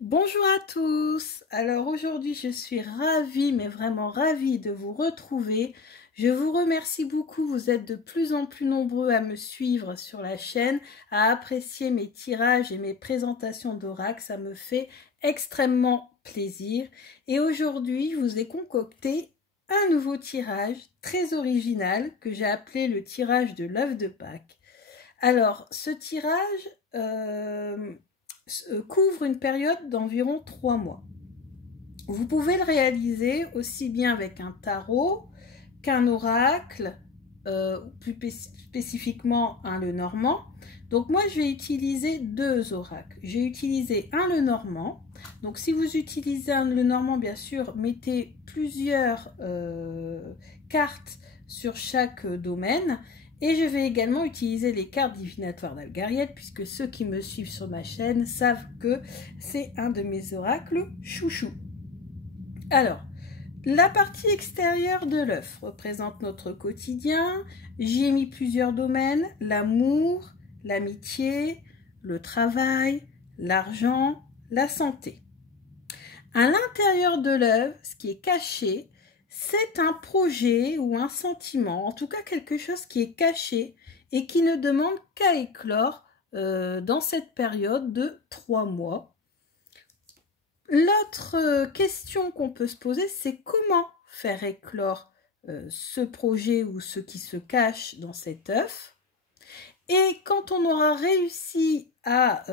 Bonjour à tous. Alors aujourd'hui, je suis ravie, mais vraiment ravie de vous retrouver. Je vous remercie beaucoup. Vous êtes de plus en plus nombreux à me suivre sur la chaîne, à apprécier mes tirages et mes présentations d'oracle. Ça me fait extrêmement plaisir. Et aujourd'hui, je vous ai concocté un nouveau tirage très original que j'ai appelé le tirage de l'œuf de Pâques. Alors, ce tirage couvre une période d'environ 3 mois. Vous pouvez le réaliser aussi bien avec un tarot qu'un oracle, plus spécifiquement un Lenormand. Donc moi, je vais utiliser deux oracles. J'ai utilisé un Lenormand. Donc si vous utilisez un Lenormand, bien sûr, mettez plusieurs cartes sur chaque domaine. Et je vais également utiliser les cartes divinatoires d'Algariette, puisque ceux qui me suivent sur ma chaîne savent que c'est un de mes oracles chouchou. Alors, la partie extérieure de l'œuf représente notre quotidien. J'y ai mis plusieurs domaines: l'amour, l'amitié, le travail, l'argent, la santé. À l'intérieur de l'œuf, ce qui est caché, c'est un projet ou un sentiment, en tout cas quelque chose qui est caché et qui ne demande qu'à éclore dans cette période de 3 mois. L'autre question qu'on peut se poser, c'est comment faire éclore ce projet ou ce qui se cache dans cet œuf. Et quand on aura réussi à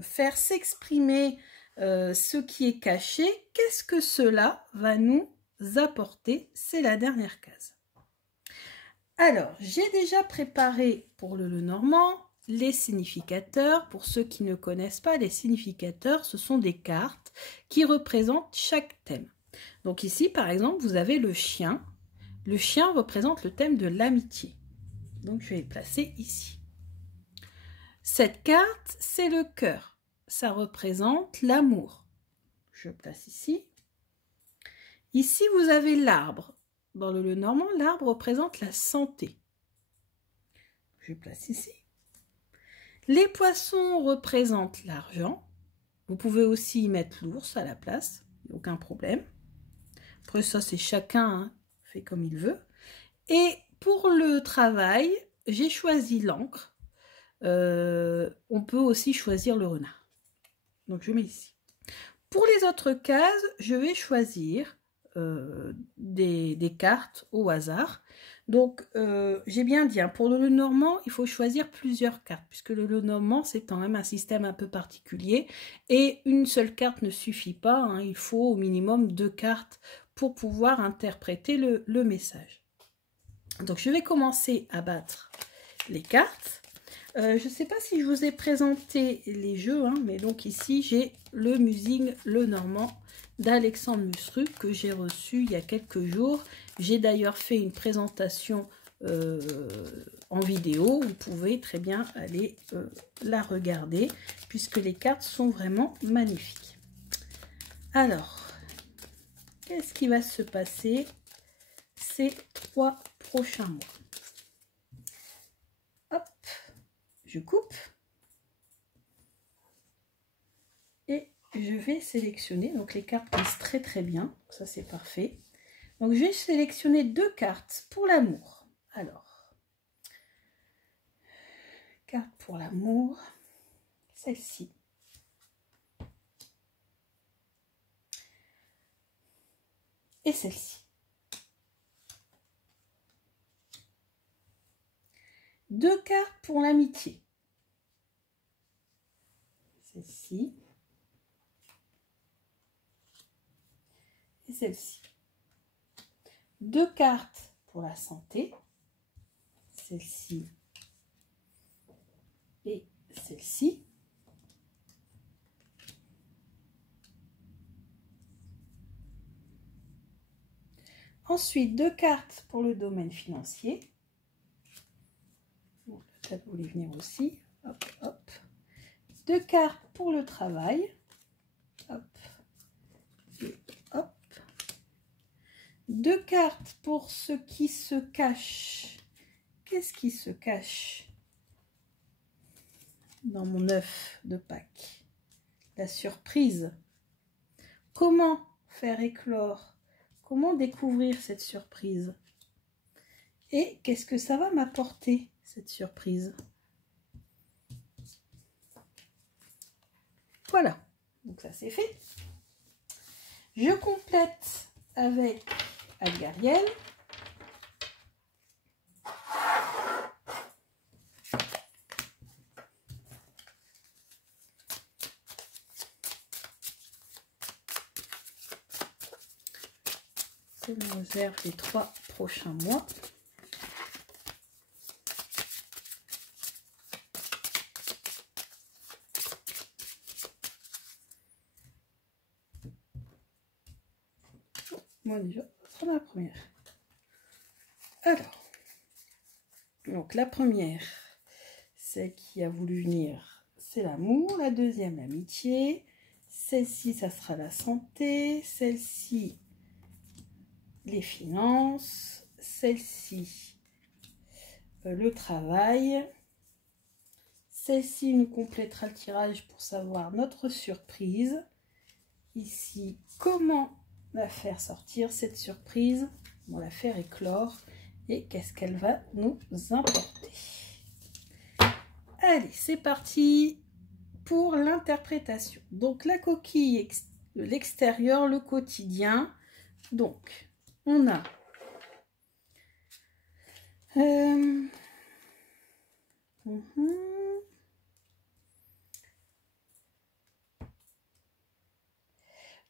faire s'exprimer ce qui est caché, qu'est-ce que cela va nous apporter? C'est la dernière case. Alors, j'ai déjà préparé pour le Lenormand les significateurs. Pour ceux qui ne connaissent pas, les significateurs, ce sont des cartes qui représentent chaque thème. Donc ici, par exemple, vous avez le chien. Le chien représente le thème de l'amitié. Donc je vais le placer ici. Cette carte, c'est le cœur. Ça représente l'amour. Je place ici. Ici, vous avez l'arbre. Dans le Lenormand, l'arbre représente la santé. Je place ici. Les poissons représentent l'argent. Vous pouvez aussi y mettre l'ours à la place, aucun problème. Après ça, c'est chacun fait comme il veut. Et pour le travail, j'ai choisi l'encre. On peut aussi choisir le renard. Donc je mets ici. Pour les autres cases, je vais choisir des cartes au hasard. Donc j'ai bien dit, pour le Lenormand, il faut choisir plusieurs cartes, puisque le Lenormand, c'est quand même un système un peu particulier, et une seule carte ne suffit pas, il faut au minimum 2 cartes pour pouvoir interpréter le message. Donc je vais commencer à battre les cartes. Je ne sais pas si je vous ai présenté les jeux, mais donc ici j'ai le Musing Lenormand d'Alexandre Musruc que j'ai reçu il y a quelques jours. J'ai d'ailleurs fait une présentation en vidéo. Vous pouvez très bien aller la regarder puisque les cartes sont vraiment magnifiques. Alors, qu'est-ce qui va se passer ces 3 prochains mois? Hop, je coupe. Et je vais sélectionner, donc les cartes passent très très bien, ça c'est parfait. Donc je vais sélectionner 2 cartes pour l'amour. Alors, carte pour l'amour, celle-ci. Et celle-ci. 2 cartes pour l'amitié. Celle-ci. Et celle-ci. 2 cartes pour la santé. Celle-ci et celle-ci. Ensuite, 2 cartes pour le domaine financier. Bon, peut-être vous voulez venir aussi. Hop, hop. 2 cartes pour le travail. Hop. Et hop. 2 cartes pour ce qui se cache. Qu'est-ce qui se cache dans mon œuf de Pâques? la surprise. Comment faire éclore? Comment découvrir cette surprise? Et qu'est-ce que ça va m'apporter, cette surprise? Voilà, donc ça c'est fait. Je complète avec Algariel. Je me réserve les 3 prochains mois. Moi déjà, prendre la première. Alors, donc la première, celle qui a voulu venir, c'est l'amour. La deuxième, l'amitié. Celle-ci, ça sera la santé. Celle-ci, les finances. Celle-ci, le travail. Celle-ci nous complétera le tirage pour savoir notre surprise. Ici, comment la faire sortir cette surprise, on va la faire éclore et qu'est-ce qu'elle va nous importer. Allez, c'est parti pour l'interprétation. Donc la coquille, l'extérieur, le quotidien. Donc on a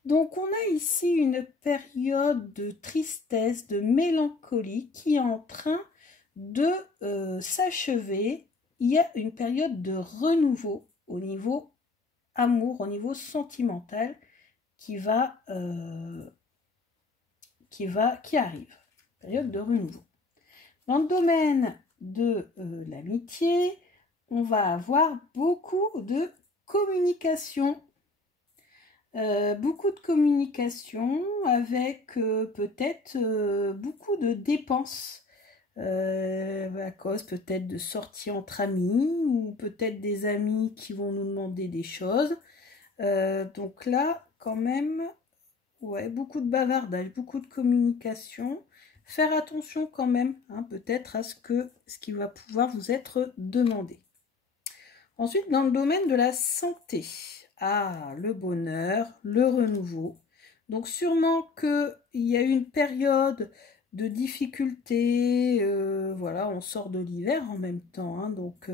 donc, on a ici une période de tristesse, de mélancolie qui est en train de s'achever. Il y a une période de renouveau au niveau amour, au niveau sentimental qui arrive. Période de renouveau. Dans le domaine de l'amitié, on va avoir beaucoup de communication. Beaucoup de communication avec peut-être beaucoup de dépenses à cause peut-être de sorties entre amis ou peut-être des amis qui vont nous demander des choses. Donc là, quand même, ouais, beaucoup de bavardage, beaucoup de communication. Faire attention quand même, hein, peut-être à ce qui va pouvoir vous être demandé. Ensuite, dans le domaine de la santé, le bonheur, le renouveau. Donc sûrement qu'il y a eu une période de difficulté, voilà, on sort de l'hiver en même temps, hein, donc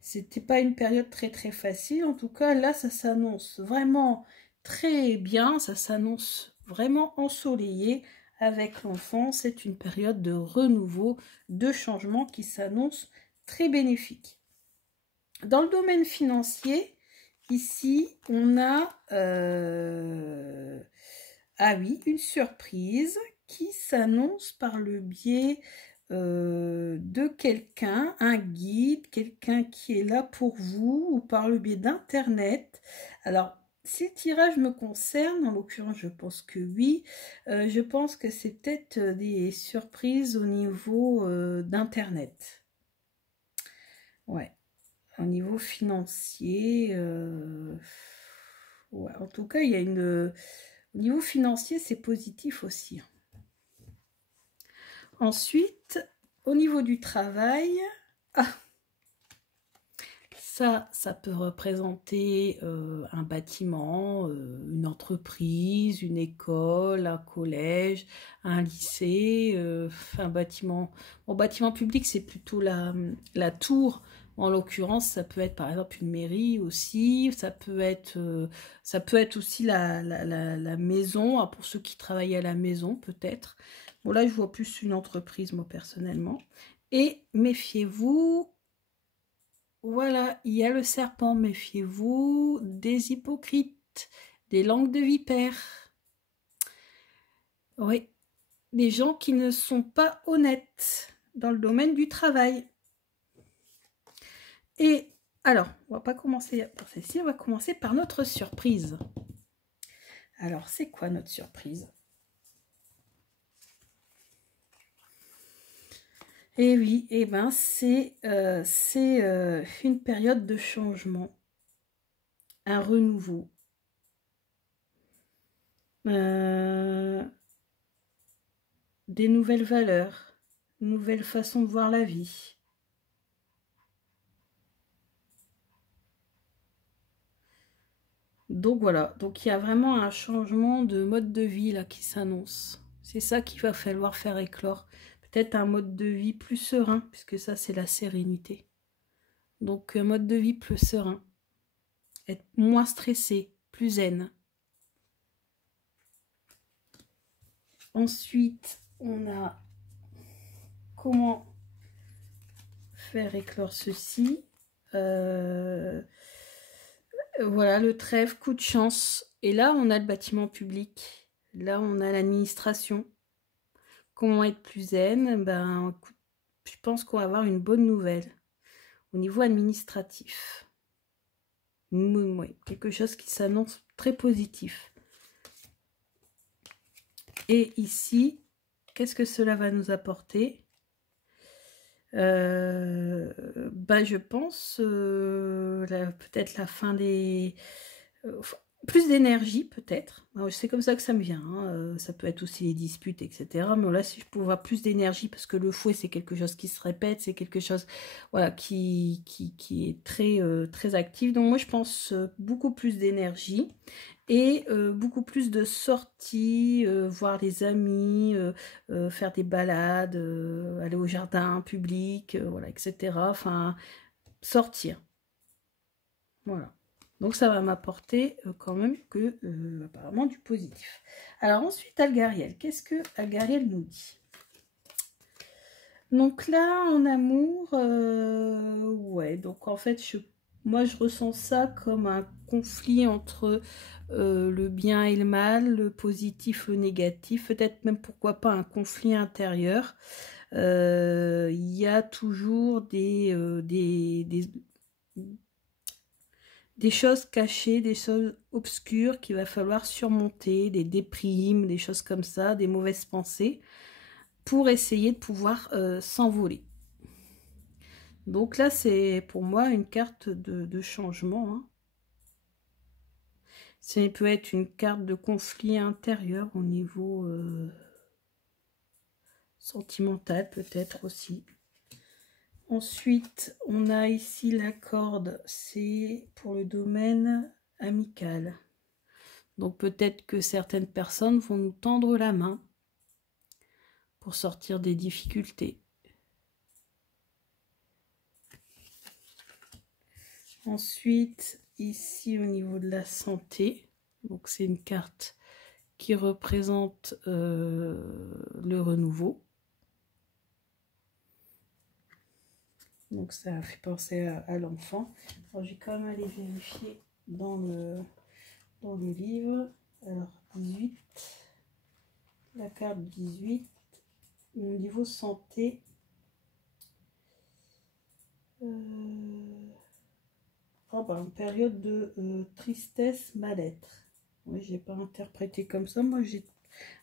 c'était pas une période très très facile. En tout cas, là, ça s'annonce vraiment très bien, ça s'annonce vraiment ensoleillé avec l'enfant. C'est une période de renouveau, de changement qui s'annonce très bénéfique. Dans le domaine financier, ici, on a une surprise qui s'annonce par le biais de quelqu'un, un guide, quelqu'un qui est là pour vous ou par le biais d'Internet. Alors, si le tirage me concerne, en l'occurrence, je pense que oui, je pense que c'est peut-être des surprises au niveau d'Internet. Ouais. Au niveau financier, ouais, en tout cas, il y a au niveau financier, c'est positif aussi. Ensuite, au niveau du travail, ça peut représenter un bâtiment, une entreprise, une école, un collège, un lycée, un bâtiment. Bon, bâtiment public, c'est plutôt la tour. En l'occurrence, ça peut être par exemple une mairie aussi, ça peut être aussi la maison, pour ceux qui travaillent à la maison peut-être. Bon là, je vois plus une entreprise moi personnellement. Et méfiez-vous, voilà, il y a le serpent, méfiez-vous des hypocrites, des langues de vipère. Oui, des gens qui ne sont pas honnêtes dans le domaine du travail. Et alors, on va pas commencer par celle-ci, on va commencer par notre surprise. Alors, c'est quoi notre surprise? Eh oui, eh ben c'est une période de changement, un renouveau. des nouvelles valeurs, une nouvelle façon de voir la vie. Donc voilà, donc il y a vraiment un changement de mode de vie là qui s'annonce. C'est ça qu'il va falloir faire éclore. Peut-être un mode de vie plus serein, puisque ça c'est la sérénité. Donc un mode de vie plus serein. Être moins stressé, plus zen. Ensuite, on a comment faire éclore ceci. Voilà, le trèfle, coup de chance. Et là, on a le bâtiment public. Là, on a l'administration. Comment être plus zen? Ben, je pense qu'on va avoir une bonne nouvelle au niveau administratif. Oui, quelque chose qui s'annonce très positif. Et ici, qu'est-ce que cela va nous apporter? Je pense peut-être la fin des... plus d'énergie peut-être. C'est comme ça que ça me vient. Hein. Ça peut être aussi les disputes, etc. Mais là, si je pouvais avoir plus d'énergie, parce que le fouet, c'est quelque chose qui se répète, c'est quelque chose voilà, qui est très, très actif. Donc moi, je pense beaucoup plus d'énergie. Et beaucoup plus de sorties, voir les amis, faire des balades, aller au jardin public, voilà, etc. Enfin, sortir. Voilà. Donc ça va m'apporter quand même que apparemment du positif. Alors ensuite, Algariel. Qu'est-ce que Algariel nous dit? Donc là, en amour, ouais, donc en fait, moi je ressens ça comme un conflit entre le bien et le mal, le positif, le négatif, peut-être même pourquoi pas un conflit intérieur. Il y a toujours des choses cachées, des choses obscures qu'il va falloir surmonter, des déprimes, des choses comme ça, des mauvaises pensées, pour essayer de pouvoir s'envoler. Donc là, c'est pour moi une carte de changement. Hein. Ça peut être une carte de conflit intérieur au niveau sentimental, peut-être aussi. Ensuite, on a ici la corde, c'est pour le domaine amical. Donc peut-être que certaines personnes vont nous tendre la main pour sortir des difficultés. Ensuite, ici au niveau de la santé, donc c'est une carte qui représente le renouveau. Donc ça fait penser à l'enfant. Alors je vais quand même aller vérifier dans le livre. Alors 18, la carte 18, au niveau santé. Une période de tristesse, mal-être. Oui, j'ai pas interprété comme ça. Moi, j'ai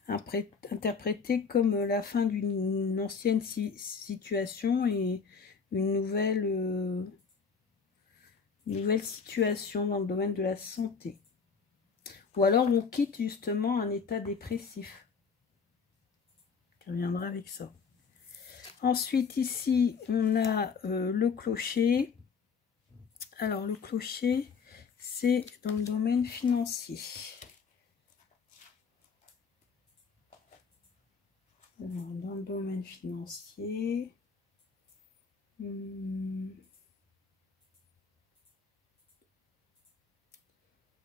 interprété comme la fin d'une ancienne situation et une nouvelle situation dans le domaine de la santé. Ou alors, on quitte justement un état dépressif. Qui reviendra avec ça. Ensuite, ici, on a le clocher. Alors, le clocher, c'est dans le domaine financier. Alors, dans le domaine financier,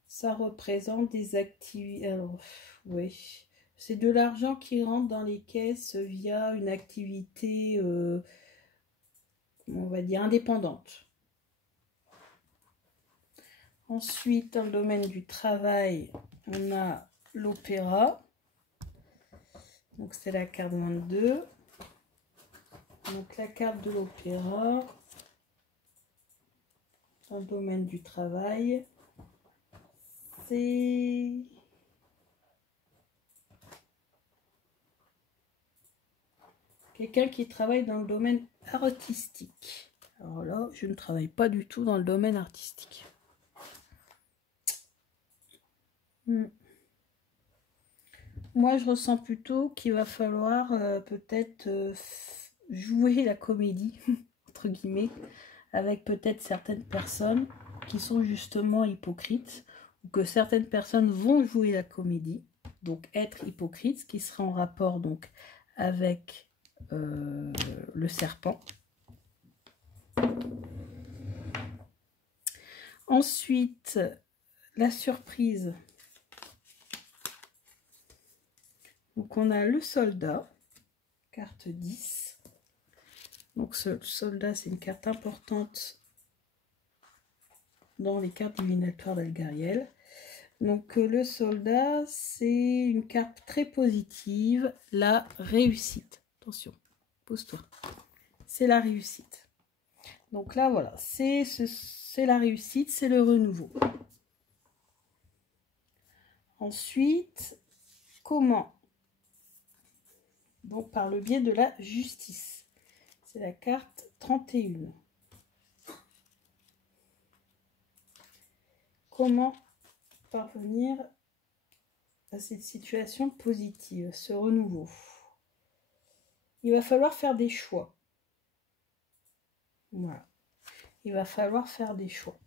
ça représente des activités. Alors, oui, c'est de l'argent qui rentre dans les caisses via une activité, on va dire, indépendante. Ensuite, dans le domaine du travail, on a l'opéra. Donc, c'est la carte 22. Donc, la carte de l'opéra, dans le domaine du travail, c'est... quelqu'un qui travaille dans le domaine artistique. Alors là, je ne travaille pas du tout dans le domaine artistique. moi je ressens plutôt qu'il va falloir peut-être jouer la comédie, entre guillemets, avec peut-être certaines personnes qui sont justement hypocrites, ou que certaines personnes vont jouer la comédie, donc être hypocrite, ce qui sera en rapport donc avec le serpent. Ensuite, la surprise. Donc on a le soldat, carte 10. Donc ce soldat, c'est une carte importante dans les cartes divinatoires d'Algariel. Donc le soldat, c'est une carte très positive, la réussite. Attention, pose-toi. C'est la réussite. Donc là, voilà, c'est la réussite, c'est le renouveau. Ensuite, comment? Donc par le biais de la justice. C'est la carte 31. Comment parvenir à cette situation positive, ce renouveau? Il va falloir faire des choix. Voilà. Il va falloir faire des choix.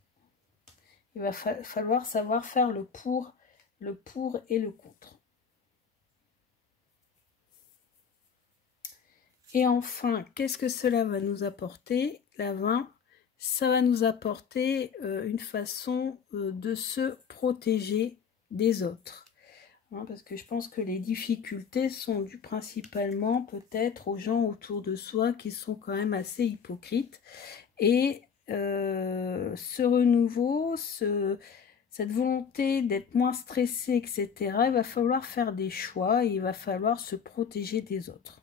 Il va falloir savoir faire le pour et le contre. Et enfin, qu'est-ce que cela va nous apporter? La 20, ça va nous apporter une façon de se protéger des autres. Hein, parce que je pense que les difficultés sont dues principalement peut-être aux gens autour de soi qui sont quand même assez hypocrites. Et ce renouveau, cette volonté d'être moins stressé, etc., il va falloir faire des choix et il va falloir se protéger des autres.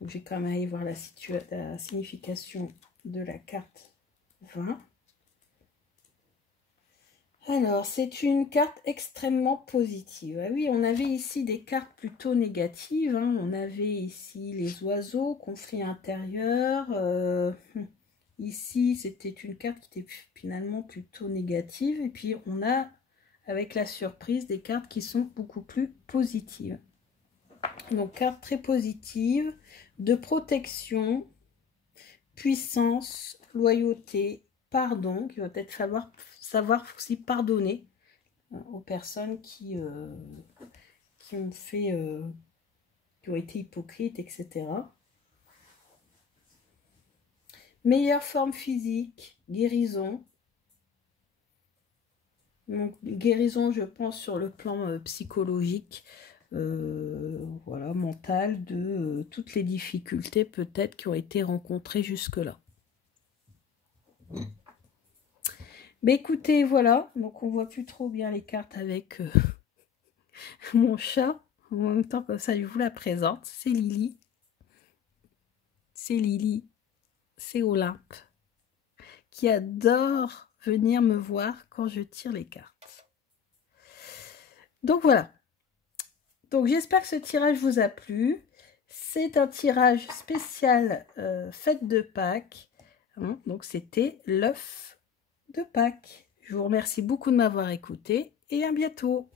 Donc, je vais quand même aller voir la signification de la carte 20. Alors, c'est une carte extrêmement positive. Ah oui, on avait ici des cartes plutôt négatives. Hein. On avait ici les oiseaux, conflit intérieur. Ici, c'était une carte qui était finalement plutôt négative. Et puis, on a, avec la surprise, des cartes qui sont beaucoup plus positives. Donc, carte très positive, de protection, puissance, loyauté, pardon, qu'il va peut-être falloir savoir aussi pardonner aux personnes qui ont fait, qui ont été hypocrites, etc. Meilleure forme physique, guérison. Donc, guérison, je pense, sur le plan psychologique, voilà, mental, de toutes les difficultés peut-être qui ont été rencontrées jusque-là. Mais écoutez, voilà, donc on voit plus trop bien les cartes avec mon chat. En même temps, comme ça, je vous la présente. C'est Lily. C'est Lily. C'est Olympe. Qui adore venir me voir quand je tire les cartes. Donc voilà. Donc j'espère que ce tirage vous a plu. C'est un tirage spécial fête de Pâques. Hein, donc c'était l'œuf de Pâques. Je vous remercie beaucoup de m'avoir écouté et à bientôt.